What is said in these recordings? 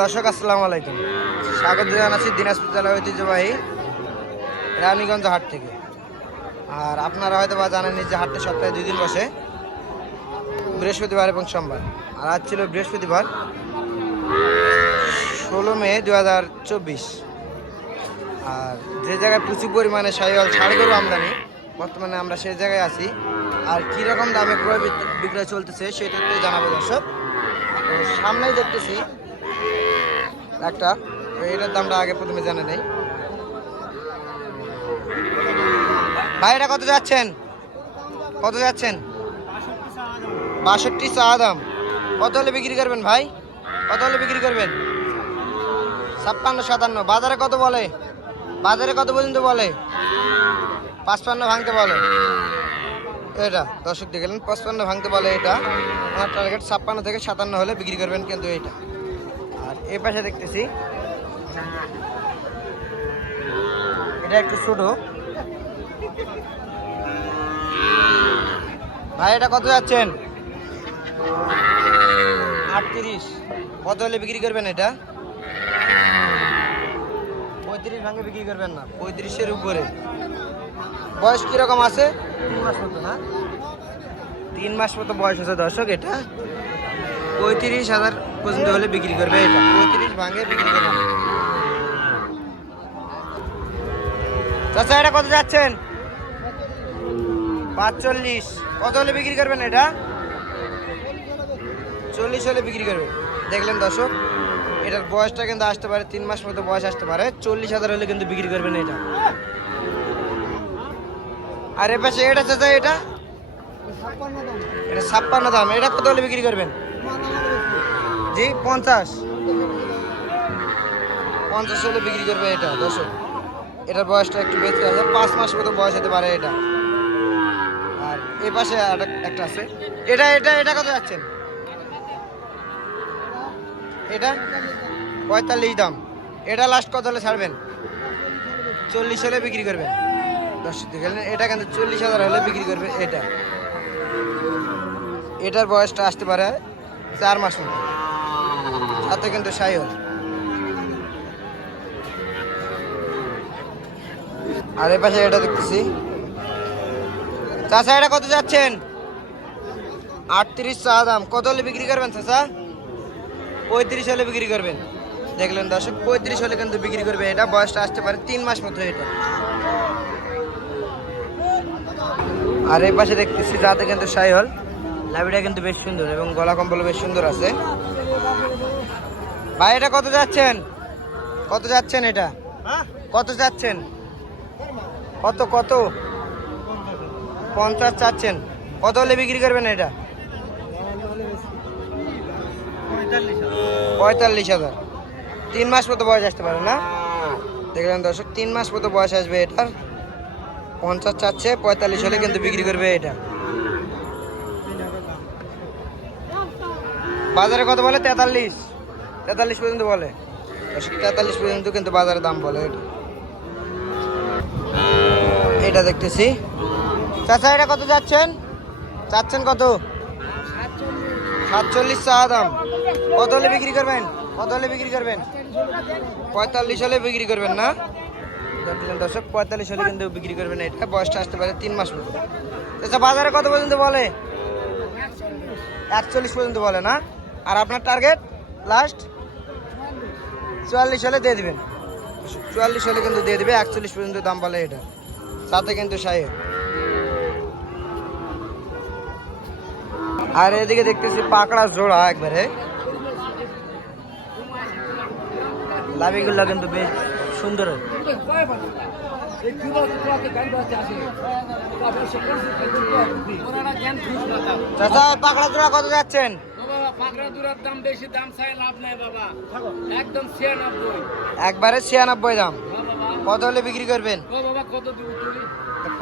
দর্শক আসসালামু আলাইকুম, স্বাগত জানাচ্ছি দিনাজপুর জেলার ঐতিহ্যবাহী রানীগঞ্জ হাট থেকে। আর আপনারা হয়তো বা জানেন যে হাটটা সপ্তাহে 2 দিন বসে, বৃহস্পতিবার এবং সোমবার। আর আজ ছিল বৃহস্পতিবার 16 মে 2024। আর যে জায়গায় প্রচুর পরিমাণে শাহিওয়াল ষাঁড় গরু আমদানি, বর্তমানে আমরা সেই জায়গায় আছি। আর কীরকম দামে ক্রয় বিক্রয় চলতেছে সেটা তো জানাবো দর্শক। তো সামনেই দেখতেছি একটা, এটার দামটা আগে প্রথমে জানা নেই। ভাই এটা কত যাচ্ছেন? কত যাচ্ছেন? 62 চা দাম। কত হলে বিক্রি করবেন ভাই? কত হলে বিক্রি করবেন? 56-57। বাজারে কত বলে? বাজারে কত পর্যন্ত বলে? 55 ভাঙতে বলে। এটা দর্শক দেখলেন, 55 ভাঙতে বলে। এটা আমার টার্গেট 56 থেকে 57 হলে বিক্রি করবেন কিন্তু এটা। আর এ পাশে দেখতেছি এটা একটু ছোট ভাই, এটা কত যাচ্ছেন? 38। কত হলে বিক্রি করবেন এটা? 35 ভাঙে বিক্রি করবেন না, 35-এর উপরে। বয়স কিরকম আছে? 3 মাস মতো না? 3 মাস মতো বয়স আছে দর্শক। এটা 35,000 পর্যন্ত হলে বিক্রি করবে এটা। 35 ভাঙে বিক্রি করবে। চাচা এটা কত যাচ্ছেন? 45। কত হলে বিক্রি করবেন এটা? 40 হলে বিক্রি করবে। দেখলেন দর্শক, এটার বয়সটা কিন্তু আসতে পারে 3 মাস মতো বয়স আসতে পারে। 40,000 হলে কিন্তু বিক্রি করবেন এটা। আর এ পাশে এটা চাচা, এটা 56 দাম। এটা কত হলে বিক্রি করবেন? জি 50 হলে বিক্রি করবে এটা দর্শক। এটার বয়সটা একটু বেশি আছে, 5 মাস মতো বয়স হতে পারে এটা। আর এ পাশে একটা আছে, এটা এটা এটা কত যাচ্ছেন? এটা 45 দাম। এটা লাস্ট কত হলে ছাড়বেন? 40 হলে বিক্রি করবেন দর্শক দেখলেন। এটা কিন্তু 40,000 হলে বিক্রি করবে এটা। এটার বয়সটা আসতে পারে 4 মাস মতো, সাথে কিন্তু শাহিওয়াল। আর এ পাশে এটা দেখতেছি। চাচা এটা কত যাচ্ছেন? 38 চা দাম। কত হলে বিক্রি করবেন চাচা? 35 হলে বিক্রি করবেন। দেখলেন দর্শক, 35 হলে কিন্তু বিক্রি করবে এটা। বয়সটা আসতে পারে 3 মাস মতো এটা। আর এই পাশে দেখতেছি যাতে কিন্তু শাহিওয়াল, লাভিটা কিন্তু বেশ সুন্দর এবং গলা কম্বল বেশ সুন্দর আছে। ভাই এটা কত যাচ্ছেন? কত যাচ্ছেন এটা? কত যাচ্ছেন? কত কত? 50 চাচ্ছেন। কত হলে বিক্রি করবেন এটা? 45,000। 3 মাস মতো বয়স আসতে পারে না? দেখলেন দর্শক, 3 মাস মতো বয়স আসবে এটার। 50 চাচ্ছে, 45 হলে কিন্তু বিক্রি করবে এটা। বাজারে কত বলে? 43 পর্যন্ত বলে। 43 পর্যন্ত কিন্তু বাজারে দাম বলে এটা। এটা দেখতেছি। চাচা এটা কত যাচ্ছেন? চাচ্ছেন কত? 47 চা দাম। কত হলে বিক্রি করবেন? কত হলে বিক্রি করবেন? 45 হলে বিক্রি করবেন না? দেখলেন দর্শক, 45 হলে কিন্তু বিক্রি করবেন এটা। বয়সটা আসতে পারে 3 মাস মতো। আচ্ছা বাজারে কত পর্যন্ত বলে? 41 পর্যন্ত বলে না? আর আপনার টার্গেট লাস্ট 44 হলে দিয়ে দিবেন। 44 হলে কিন্তু দিয়ে দিবে। 41 পর্যন্ত দাম বলে এটা, সাথে কিন্তু শাহিওয়াল। আর এদিকে দেখতেছি পাকড়া জোড়া একবারে। লাভিগুলো কিন্তু বেশ সুন্দর। চাচা পাকড়া জোড়া কত যাচ্ছেন? একবারে 96 দাম। কত হলে বিক্রি করবেন?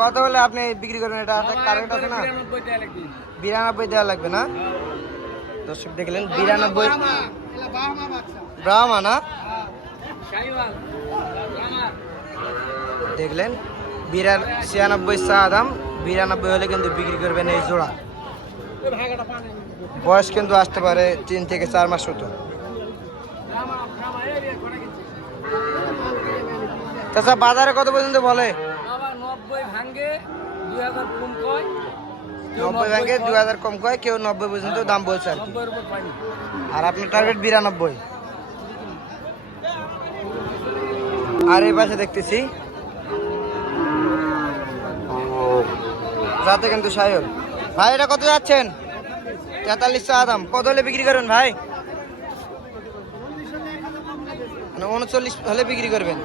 কত হলে আপনি বিক্রি করবেন? এটা টার্গেট আছে না? 92 দেওয়া লাগবে না? দর্শক দেখলেন 92 ব্রাহ্মা না? দেখলেন 96 চা দাম। 92 হলে কিন্তু বিক্রি করবেন এই জোড়া। বয়স কিন্তু আসতে পারে 3 থেকে 4 মাস মতো। চাচা বাজারে কত পর্যন্ত বলে? 90 ভাঙে 2000 কম কয়, 90 ভাঙে 2000 কম কয়, কেউ 90 পর্যন্ত দাম বলছে আর কি। 90 এর উপর পাইনি। আর আপনার টার্গেট 92। আর এই পাশে দেখতেছি যাতে কিন্তু সায়ল ভাই, এটা কত যাচ্ছেন? 43 চা দাম। কত হলে বিক্রি করবেন ভাই? 39 হলে বিক্রি করবেন।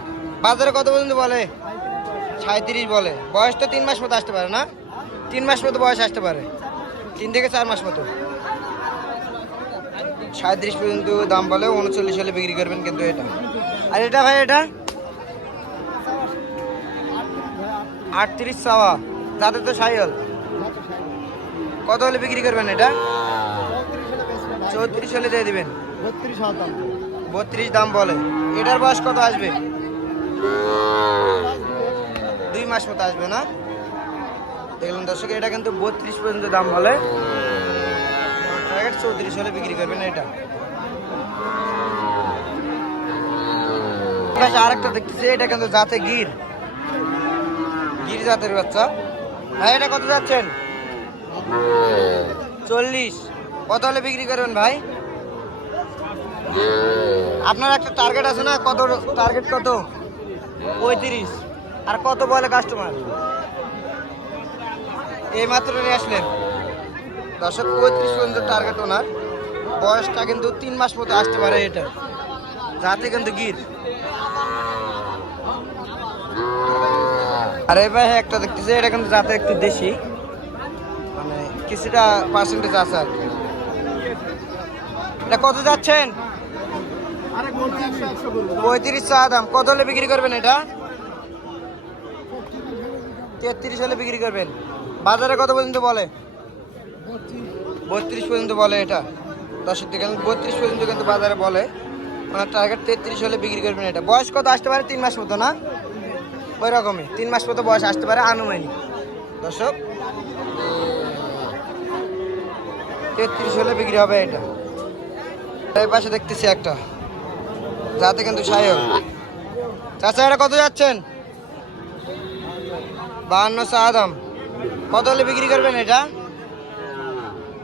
বাজারে কত পর্যন্ত বলে? 37 বলে। বয়স তো 3 মাস মতো আসতে পারে না? 3 মাস মতো বয়স আসতে পারে, 3 থেকে 4 মাস মতো। 37 পর্যন্ত দাম বলে, 39 হলে বিক্রি করবেন কিন্তু এটা। আর এটা ভাই, এটা 38 চাওয়া, যাতে তো সাইল। কত হলে বিক্রি করবেন এটা? 34 হলে দিয়ে দিবেন। 32 দাম বলে। এটার বয়স কত আসবে? 2 মাস মতো আসবে না? দেখলেন দর্শক, এটা কিন্তু 32 পর্যন্ত দাম বলে, 34 হলে বিক্রি করবেন এটা। আরেকটা দেখতেছি, এটা কিন্তু জাতে গির জাতের বাচ্চা। ভাই এটা কত যাচ্ছেন? 40। কত হলে বিক্রি করবেন ভাই? আপনার একটা টার্গেট আছে না? কত টার্গেট? কত? 35। আর কত বলে কাস্টমার? এই মাত্র নিয়ে আসলেন দর্শক, 35 পর্যন্ত টার্গেট ওনার। বয়সটা কিন্তু 3 মাস মতো আসতে পারে এটা, যাতে কিন্তু গির। আর এই ভাই একটা দেখতেছি, এটা কিন্তু যাতে একটু দেশি, মানে কিছুটা পার্সেন্টেজ আছে আর কি। এটা কত যাচ্ছেন? 35 চা দাম। কত হলে বিক্রি করবেন এটা? 33 হলে বিক্রি করবেন। বাজারে কত পর্যন্ত বলে? 32 পর্যন্ত বলে এটা। দর্শক দেখেন, 32 পর্যন্ত কিন্তু বাজারে বলে। মানে টার্গেট 33 হলে বিক্রি করবেন এটা। বয়স কত আসতে পারে? 3 মাস মতো না? ওই রকমই 3 মাস মতো বয়স আসতে পারে আনুমানিক। দর্শক 33 হলে বিক্রি হবে এটা। এই পাশে দেখতেছি একটা, যাতে কিন্তু সায়ক। চাচা এটা কত যাচ্ছেন? 52 চা দাম। কত হলে বিক্রি করবেন এটা?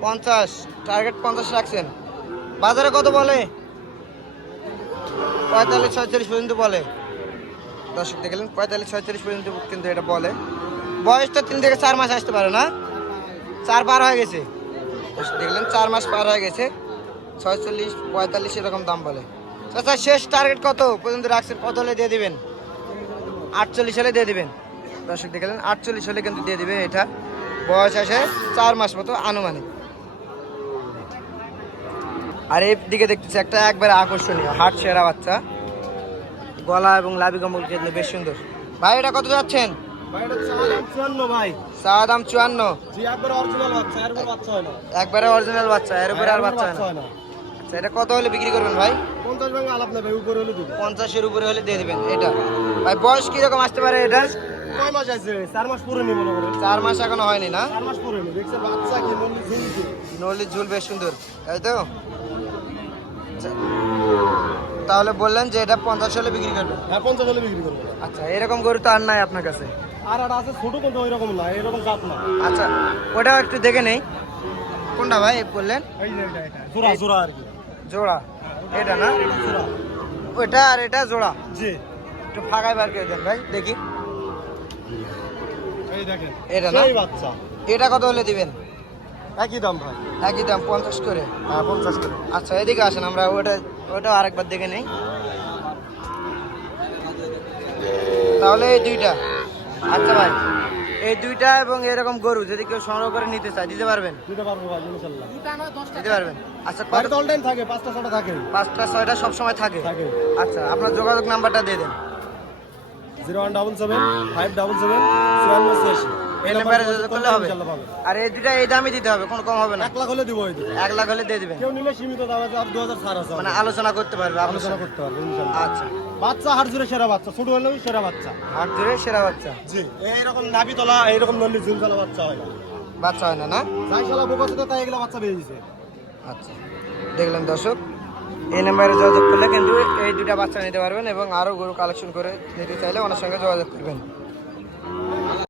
50। টার্গেট 50 রাখছেন। বাজারে কত বলে? 45-46 পর্যন্ত বলে। দর্শক দেখলেন, 45-46 পর্যন্ত কিন্তু এটা বলে। বয়স তো 3 থেকে 4 মাস আসতে পারে না? 4 পার হয়ে গেছে। দেখলেন 4 মাস পার হয়ে গেছে। 46-45 এরকম দাম বলে। আচ্ছা, শেষ টার্গেট কত পর্যন্ত রাখছেন? কত হলে দিয়ে দিবেন? 48 হলে দিয়ে দিবেন। দর্শক দেখলেন, 48 হলে কিন্তু দিয়ে দিবে এটা। বয়স আসে 4 মাস মতো আনুমানিক। আর এই দিকে দেখতেছি একটা একবারে আকর্ষণীয় হাট সেরা বাচ্চা, গলা এবং লাভি কম্বল কিন্তু বেশ সুন্দর। ভাই এটা কত যাচ্ছেন? ভাই এটা চা দাম 54 ভাই। চা দাম 54। জি, একবারে অরিজিনাল বাচ্চা, এর উপর বাচ্চা হয় না। একবারে অরিজিনাল বাচ্চা, এর উপরে আর বাচ্চা হয় না। আচ্ছা, এটা কত হলে বিক্রি করবেন ভাই? 50 ভাঙা আলাপ না ভাই, উপরে হলে দিবেন। 50-এর উপরে হলে দিয়ে দিবেন এটা। ভাই বয়স কিরকম আসতে পারে এটা? কয় মাস আছে? 4 মাস পুরো নি মনে করেন। 4 মাস এখনো হয়নি না? 4 মাস পুরো নি। দেখছেন বাচ্চা কি নলি ঝুলছে। নলির ঝুল বেশ সুন্দর, তাই তো? আচ্ছা, তাহলে বললেন যে এটা 50 হলে বিক্রি করবেন। হ্যাঁ, 50 হলে বিক্রি করব। আচ্ছা, এরকম গরু তো আর নাই আপনার কাছে? আর একটা আছে ছোট, কিন্তু ওইরকম না, এরকম জাত না। আচ্ছা, ওটাও একটু দেখে নেই। কোনটা ভাই বললেন? এই যে এটা জোড়া জোড়া আর কি। জোড়া এটা না? জোড়া। ওইটা আর এটা জোড়া। জি, একটু ফাঁকায় বার করে দেন ভাই, দেখি। এই দেখেন এটা না? সেই বাচ্চা। এটা কত হলে দিবেন? একই দাম ভাই। একই দাম, 50 করে। হ্যাঁ, 50 করে। আচ্ছা, এদিকে আসেন, আমরা ওটাও আরেকবার দেখে নেই। তাহলে এই দুইটা। আচ্ছা ভাই, এই দুইটা এবং এরকম গরু যদি কেউ সংগ্রহ করে নিতে চায়, দিতে পারবেন? দিতে পারবো ভাই ইনশাআল্লাহ। দিতে পারবেন। আচ্ছা, বাড়িতে অল টাইম থাকে, 5টা 6টা থাকে। 5টা 6টা সব সময় থাকে? থাকে। আচ্ছা, আপনার যোগাযোগ নাম্বারটা দিয়ে দেন। 0177 577 5486। এই নাম্বারে যোগাযোগ করলে হবে। আর এই দুইটা এই দামই দিতে হবে, কোনো কম হবে না? 1 লাখ হলে দিব এই দিতে। 1 লাখ হলে দিয়ে দিবেন। কেউ নিলে সীমিত দাম আছে, আর 2000 ছাড় আছে। মানে আলোচনা করতে পারবে আপনার আলোচনা সাথে? করতে পারবে ইনশাআল্লাহ। আচ্ছা, বাচ্চা হাড় জুড়ে সেরা বাচ্চা, ছোট হলেও সেরা বাচ্চা। হাট ধরে সেরা বাচ্চা। জি, এইরকম নাভি তলা, এইরকম নল্লি ঝুলঝালা বাচ্চা হয় না। বাচ্চা হয় না? না? যাই শালা বোকা ছিল তাই এগুলা বাচ্চা বেরিয়েছে। আচ্ছা, দেখলেন দর্শক, এই নাম্বারে যোগাযোগ করলে কিন্তু এই দুটা বাচ্চা নিতে পারবেন এবং আরও গরু কালেকশন করে নিতে চাইলে ওনার সঙ্গে যোগাযোগ করবেন।